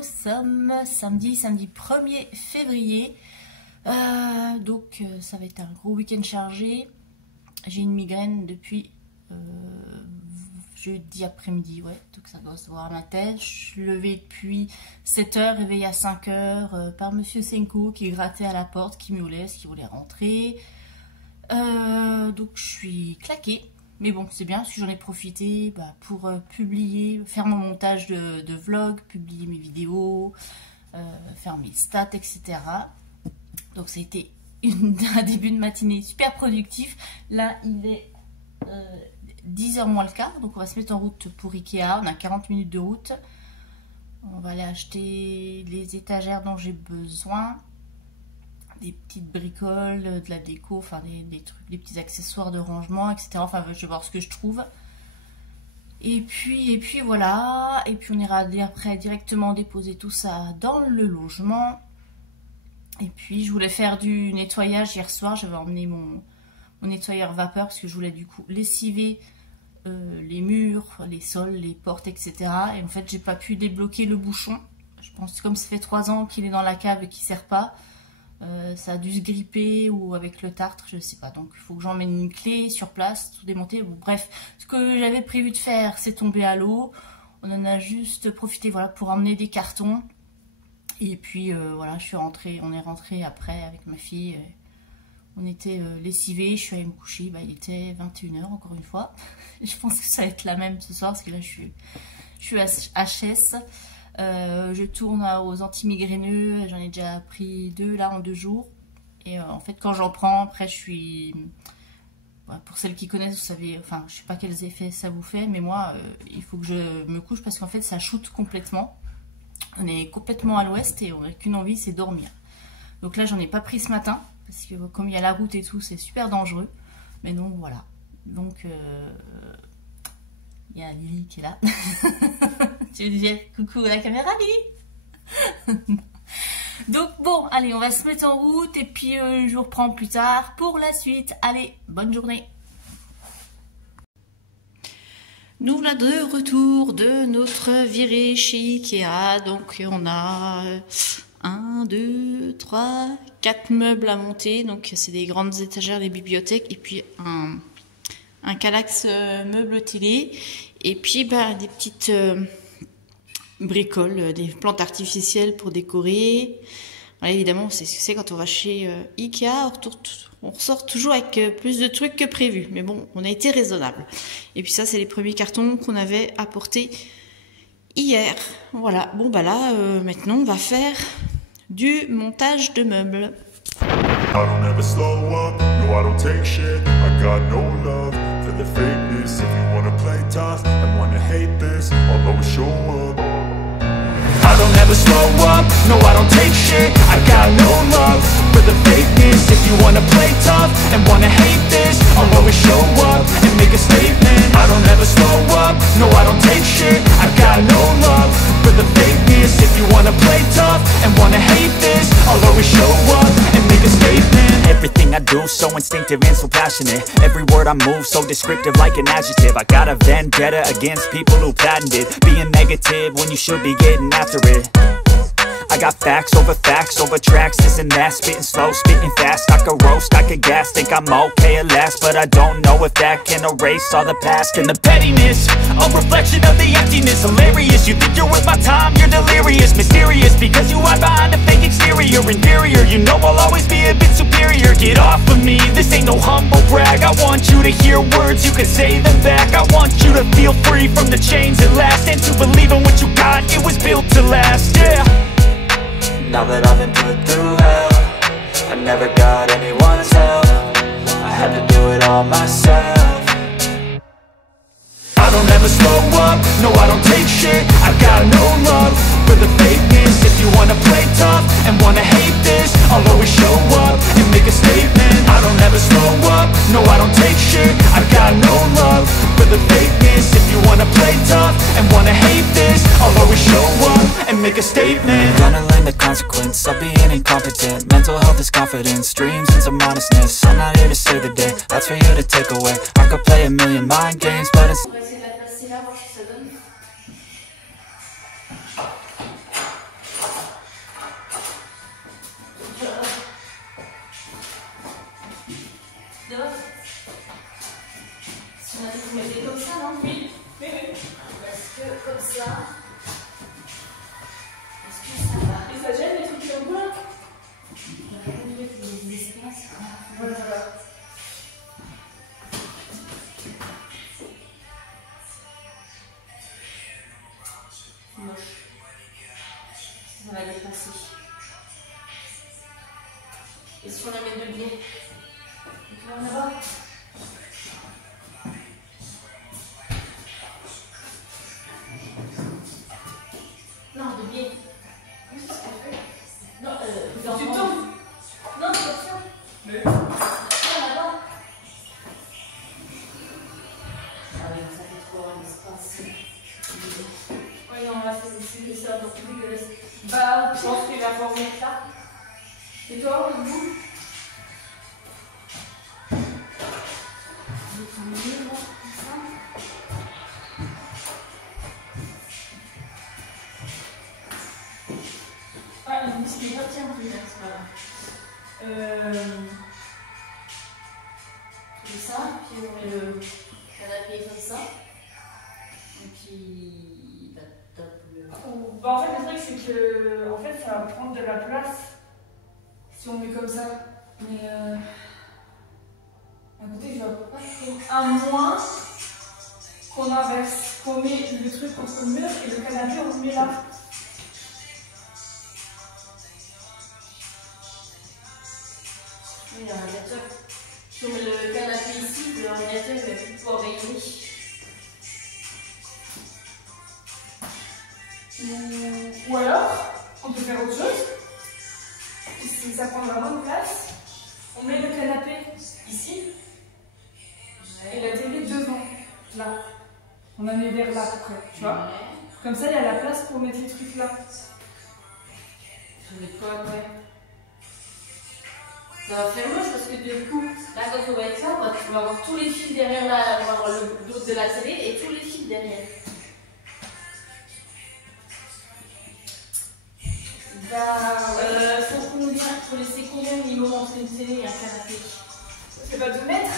Nous sommes samedi 1er février. Donc ça va être un gros week-end chargé. J'ai une migraine depuis jeudi après-midi, ouais, donc ça doit se voir à ma tête. Je suis levée depuis 7 h, réveillée à 5 h par Monsieur Senko qui grattait à la porte, qui miaulait, qui voulait rentrer. Donc je suis claquée. Mais bon, c'est bien parce que j'en ai profité pour publier, faire mon montage de vlog, publier mes vidéos, faire mes stats, etc. Donc ça a été un début de matinée super productif. Là, il est 10 h moins le quart, donc on va se mettre en route pour Ikea. On a 40 minutes de route. On va aller acheter les étagères dont j'ai besoin. Des petites bricoles, de la déco, enfin des trucs, des petits accessoires de rangement, etc. Enfin, je vais voir ce que je trouve. Et puis voilà. Et puis on ira après directement déposer tout ça dans le logement. Et puis je voulais faire du nettoyage hier soir. J'avais emmené mon nettoyeur vapeur parce que je voulais du coup lessiver les murs, les sols, les portes, etc. Et en fait, j'ai pas pu débloquer le bouchon. Je pense que comme ça fait 3 ans qu'il est dans la cave et qu'il sert pas. Ça a dû se gripper ou avec le tartre, je sais pas. Donc il faut que j'emmène une clé sur place, tout démonter. Bon, bref, ce que j'avais prévu de faire, c'est tombé à l'eau. On en a juste profité, voilà, pour emmener des cartons. Et puis voilà, on est rentré après avec ma fille. On était lessivés, je suis allée me coucher. Il était 21 h encore une fois. Je pense que ça va être la même ce soir parce que là je suis HS. Je tourne aux anti-migraineux, j'en ai déjà pris 2 là en 2 jours. Et en fait, quand j'en prends, après je suis... pour celles qui connaissent, vous savez, enfin, je sais pas quels effets ça vous fait, mais moi, il faut que je me couche parce qu'en fait, ça shoot complètement. On est complètement à l'ouest et on n'a qu'une envie, c'est dormir. Donc là, j'en ai pas pris ce matin parce que comme il y a la route et tout, c'est super dangereux. Mais non, voilà. Donc, il y a Lily qui est là. Tu veux dire coucou à la caméra, Lily? Donc bon, allez, on va se mettre en route et puis je vous reprends plus tard pour la suite. Allez, bonne journée. Nous voilà de retour de notre virée chez Ikea. Donc on a 1, 2, 3, 4 meubles à monter. Donc c'est des grandes étagères, des bibliothèques et puis un Kallax meuble télé. Et puis des petites... bricoles, des plantes artificielles pour décorer. Voilà, évidemment, c'est ce que c'est quand on va chez Ikea, on ressort toujours avec plus de trucs que prévu. Mais bon, on a été raisonnable. Et puis ça, c'est les premiers cartons qu'on avait apportés hier. Voilà, bon là, maintenant, on va faire du montage de meubles. I don't ever slow up, no I don't take shit. I got no love for the fakeness. If you wanna play tough and wanna hate this, I'll always show up. I don't ever slow up, no I don't take shit. I got no love for the fakeness. If you wanna play tough and wanna hate this, I'll always show up and make a statement. I don't ever slow up, no I don't take shit. I got no love for the fakeness. If you wanna play tough and wanna hate this, I'll always show up and make a statement. Everything I do so instinctive and so passionate. Every word I move so descriptive like an adjective. I got a vendetta against people who patented being negative when you should be getting after it. I got facts over tracks, this and that. Spitting slow, spitting fast, I could roast, I could gas. Think I'm okay at last, but I don't know if that can erase all the past. And the pettiness, a reflection of the emptiness. Hilarious, you think you're worth my time, you're delirious. Mysterious, because you hide behind a fake exterior. Inferior, you know I'll always be a bit superior. Get off of me, this ain't no humble brag. I want you to hear words, you can say them back. I want you to feel free from the chains at last, and to believe in what you got, it was built to last, yeah. Now that I've been put through hell, I never got anyone's help. I had to do it all myself. I don't ever slow up, no I don't take shit. I got no love for the fakeness. If you wanna play tough and wanna hate this, I'll always show up and make a statement. I don't ever slow up, no I don't take shit. I got no love for the fakeness. If you wanna play tough and wanna hate this, I'll always show up and make a statement. Gonna learn the consequence of being incompetent. Mental health is confidence, dreams and some modestness. I'm not here to save the day, that's for you to take away. I could play a million mind games, but it's... Si on a dit que vous mettez comme ça, non? Oui. Parce que comme ça. Est-ce que ça va? Et ça gêne les trucs qui ont là? On va mettre les espaces. Voilà. Moche. Ça va dépasser. Et si on la met de biais? On va là-bas. Non, de biais. Oui, c'est ce qu'elle fait. Non, Tu tournes? Non, c'est comme ça. Oui. Ah, là-bas. Ah oui, ça fait trop un espace. Oui, non, là, c'est ça, donc c'est dégueulasse. Bah, je pense qu'il va falloir mettre là. Et toi, le bout? Ah, il dit qu'il n'est pas tiens plus, là, c'est pas grave. Comme ça, puis on met le canapé comme ça. Et puis, bah, top le. Bah, en fait, le truc, c'est que en fait, ça va prendre de la place si on met comme ça. Mais à côté, je vois pas trop. À moins qu'on inverse, qu'on met le truc contre le mur et le canapé, on le met là. Oui, le radiateur. Si on met le canapé ici, le radiateur il va plus pouvoir rayonner. Ou alors, on peut faire autre chose. Si ça prend vraiment de place, on met le canapé ici et la télé devant, là. On la met vers là après, tu vois. Comme ça, il y a la place pour mettre les trucs là. Je mets quoi après? Ça va faire moche parce que du coup, là quand on va être là, on va avoir tous les fils derrière là, on va avoir le dos de la télé et tous les fils derrière. Faut laisser combien de minimum entre une télé et un canapé? C'est pas 2 mètres?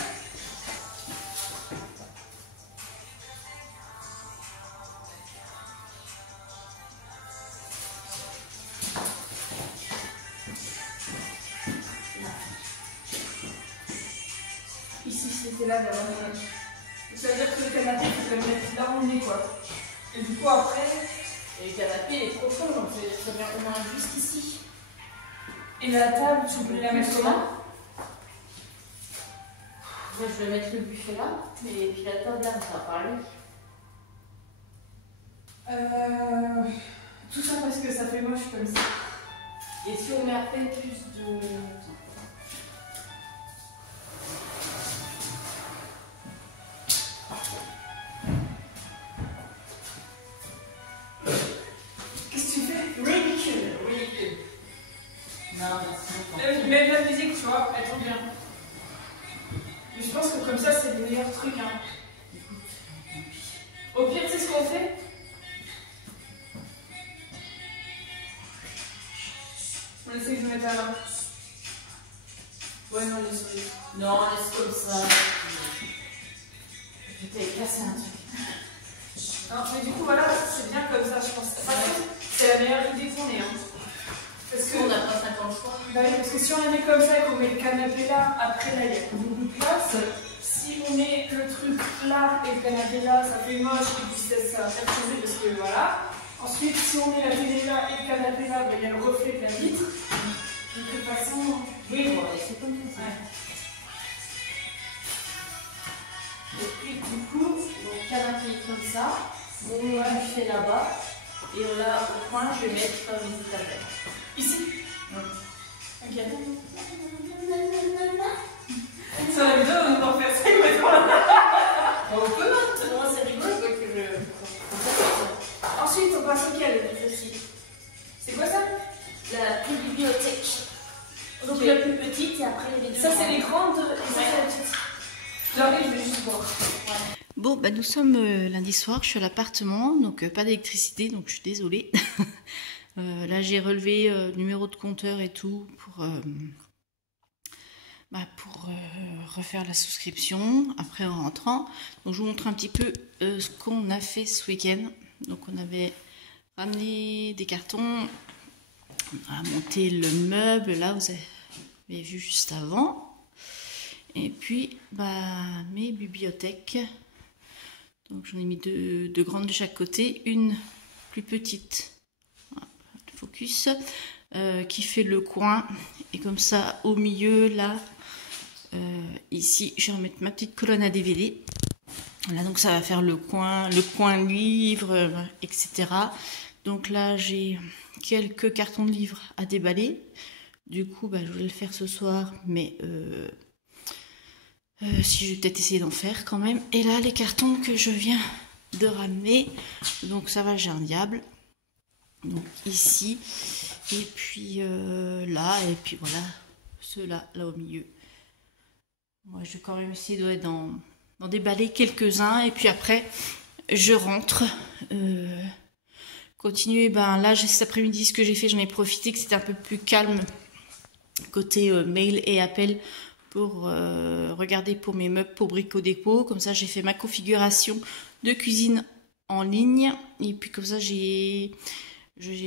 Ici, c'était là, vers la. Ça veut dire que le canapé, il faut le mettre là où on est, quoi. Et du coup, après. Et le canapé est profond, donc ça vient au moins juste ici. Et la table, tu peux la mettre comment? Moi, je vais mettre le buffet là, et puis la table là, ça va parler. Tout ça parce que ça fait moche comme ça. Et si on met à peine plus de. Qu'est-ce que tu fais? Ridicule, ridicule. Non, merci. Même la musique, tu vois, elle tombe bien. Mais je pense que comme ça, c'est le meilleur truc. Hein. Au pire, tu sais ce qu'on fait? On essaie de se mettre à là. Ouais, non, laisse. Non, laisse comme ça. Je t'ai cassé un truc. Non, mais du coup, voilà, c'est bien comme ça, je pense. C'est la meilleure idée qu'on ait. Hein. Parce que, on n'a pas 50 fois. bah oui, parce que si on la met comme ça et qu'on met le canapé là, après là, il y a beaucoup de place. Si on met le truc là et le canapé là, ça fait moche et puis ça va faire changer parce que voilà. Ensuite, si on met la télé là et le canapé là, bah, il y a le reflet de la vitre. De toute façon, Oui, bon, c'est comme ça. ouais. Et puis, du coup, le canapé comme ça, mon buffet là-bas, et là, au coin, je vais mettre mes étagères. Ici. Oui. Ok. Sur la vidéo, on en fait ça exactement. On peut maintenant, c'est rigolo, quoi, que je. Ensuite, on passe auquel? Ceci. C'est quoi ça? La bibliothèque. Donc Ok. la plus petite et après les deux. Ça, c'est les grandes et ça, c'est la petite. J'arrive, je vais juste voir. Bon, bah, nous sommes lundi soir, je suis à l'appartement, donc pas d'électricité, donc je suis désolée. Là, j'ai relevé numéro de compteur et tout pour pour refaire la souscription après en rentrant. Donc je vous montre un petit peu ce qu'on a fait ce week-end. Donc on avait ramené des cartons, on a monté le meuble, là vous avez vu juste avant. Et puis mes bibliothèques. Donc j'en ai mis deux grandes de chaque côté, une plus petite, focus, qui fait le coin. Et comme ça au milieu là, ici je vais remettre ma petite colonne à DVD. Voilà, donc ça va faire le coin livre, etc. Donc là j'ai quelques cartons de livres à déballer. Du coup je vais le faire ce soir, mais si je vais peut-être essayer d'en faire quand même. Et là les cartons que je viens de ramener, donc ça va, j'ai un diable. Donc ici, et puis là, et puis voilà, ceux-là, là au milieu. Moi je vais quand même essayer d'en déballer quelques-uns, et puis après je rentre. Continuer, là cet après-midi, ce que j'ai fait, j'en ai profité que c'était un peu plus calme côté mail et appel pour regarder pour mes meubles pour Brico Dépôt. Comme ça j'ai fait ma configuration de cuisine en ligne, et puis comme ça j'ai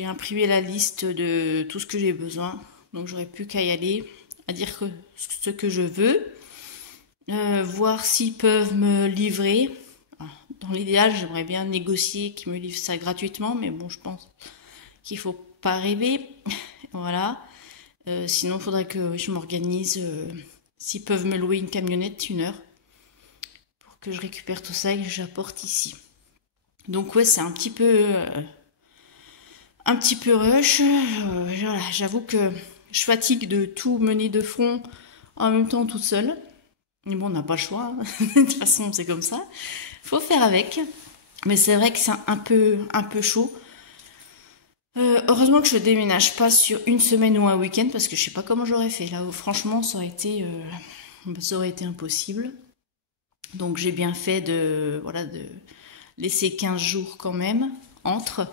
imprimé la liste de tout ce que j'ai besoin. Donc j'aurais plus qu'à y aller, à dire ce que je veux, voir s'ils peuvent me livrer. Dans l'idéal, j'aimerais bien négocier qu'ils me livrent ça gratuitement, mais bon, je pense qu'il faut pas rêver. Voilà. Sinon, il faudrait que je m'organise. S'ils peuvent me louer une camionnette, 1 heure, pour que je récupère tout ça et que j'apporte ici. Donc ouais, c'est un petit peu rush. Voilà, j'avoue que je fatigue de tout mener de front en même temps toute seule. Mais bon, on n'a pas le choix. De toute façon, c'est comme ça. Faut faire avec. Mais c'est vrai que c'est un peu chaud. Heureusement que je déménage pas sur une semaine ou un week-end, parce que je sais pas comment j'aurais fait. Là, franchement, ça aurait été impossible. Donc j'ai bien fait de laisser 15 jours quand même entre.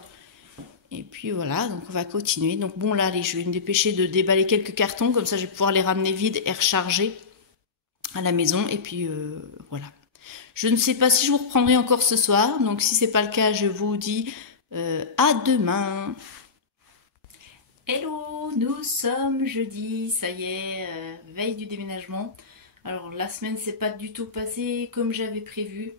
Et puis voilà, donc on va continuer. Donc bon, là, allez, je vais me dépêcher de déballer quelques cartons, comme ça je vais pouvoir les ramener vides et recharger à la maison. Et puis voilà. Je ne sais pas si je vous reprendrai encore ce soir, donc si c'est pas le cas, je vous dis à demain. Hello, nous sommes jeudi, ça y est, veille du déménagement. Alors la semaine s'est pas du tout passée comme j'avais prévu.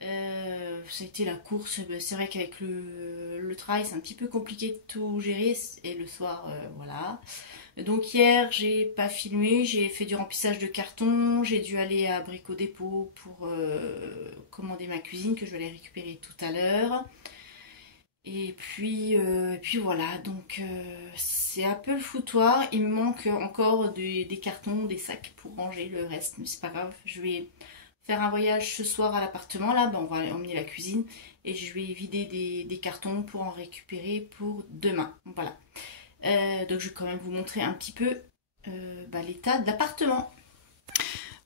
Ça a été la course. C'est vrai qu'avec le travail c'est un petit peu compliqué de tout gérer, et le soir voilà. Donc hier j'ai pas filmé, j'ai fait du remplissage de carton, j'ai dû aller à Brico Dépôt pour commander ma cuisine que je vais aller récupérer tout à l'heure. Et puis voilà, donc c'est un peu le foutoir. Il me manque encore des cartons, des sacs pour ranger le reste, mais c'est pas grave. Je vais faire un voyage ce soir à l'appartement, là, on va emmener la cuisine et je vais vider des cartons pour en récupérer pour demain. Voilà. Donc je vais quand même vous montrer un petit peu l'état de l'appartement.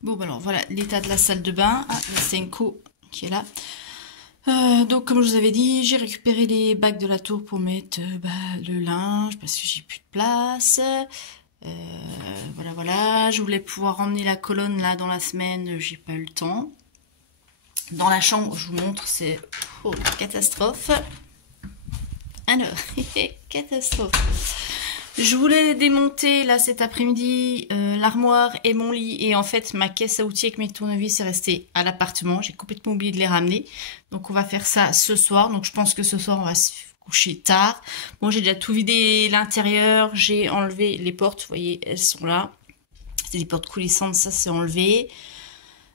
Bon, alors voilà l'état de la salle de bain. Ah, la Senko qui est là. Donc comme je vous avais dit, j'ai récupéré les bacs de la tour pour mettre le linge parce que j'ai plus de place. Voilà, je voulais pouvoir emmener la colonne là dans la semaine, j'ai pas eu le temps. Dans la chambre, je vous montre, c'est catastrophe. Alors, catastrophe. Je voulais démonter là cet après-midi l'armoire et mon lit, et en fait ma caisse à outils avec mes tournevis est restée à l'appartement. J'ai complètement oublié de les ramener, donc on va faire ça ce soir. Donc je pense que ce soir on va se coucher tard. Bon, j'ai déjà tout vidé l'intérieur, j'ai enlevé les portes, vous voyez, elles sont là. C'est des portes coulissantes, ça c'est enlevé.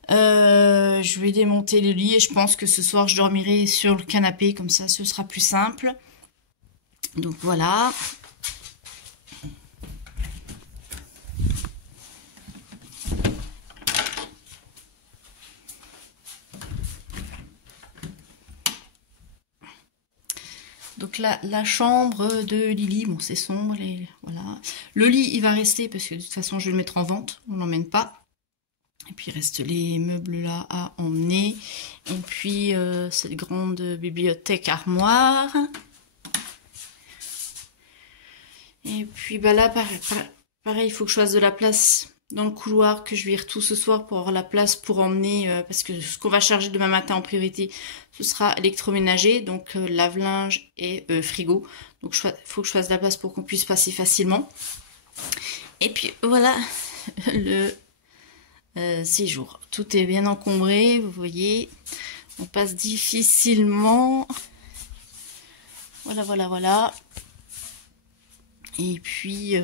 Je vais démonter le lit et je pense que ce soir je dormirai sur le canapé, comme ça ce sera plus simple. Donc voilà. Donc là, la chambre de Lily, bon c'est sombre, voilà. Le lit il va rester parce que de toute façon je vais le mettre en vente, on l'emmène pas. Et puis il reste les meubles là à emmener. Et puis cette grande bibliothèque armoire. Et puis là pareil, il faut que je fasse de la place dans le couloir que je vire tout ce soir pour avoir la place pour emmener, parce que ce qu'on va charger demain matin en priorité, ce sera électroménager, donc lave-linge et frigo. Donc il faut que je fasse de la place pour qu'on puisse passer facilement. Et puis voilà le séjour. Tout est bien encombré, vous voyez. On passe difficilement. Voilà, voilà, voilà. Et puis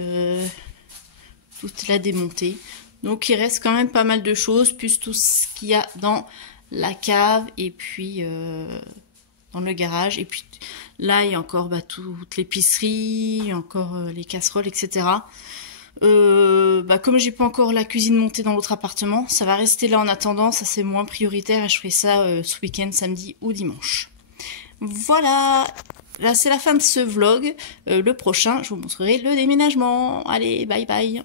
toute la démontée. Donc il reste quand même pas mal de choses, plus tout ce qu'il y a dans la cave et puis dans le garage. Et puis là il y a encore toute l'épicerie, encore les casseroles, etc. Comme j'ai pas encore la cuisine montée dans l'autre appartement, ça va rester là en attendant, ça c'est moins prioritaire et je ferai ça ce week-end, samedi ou dimanche. Voilà, là c'est la fin de ce vlog. Le prochain, je vous montrerai le déménagement. Allez, bye bye.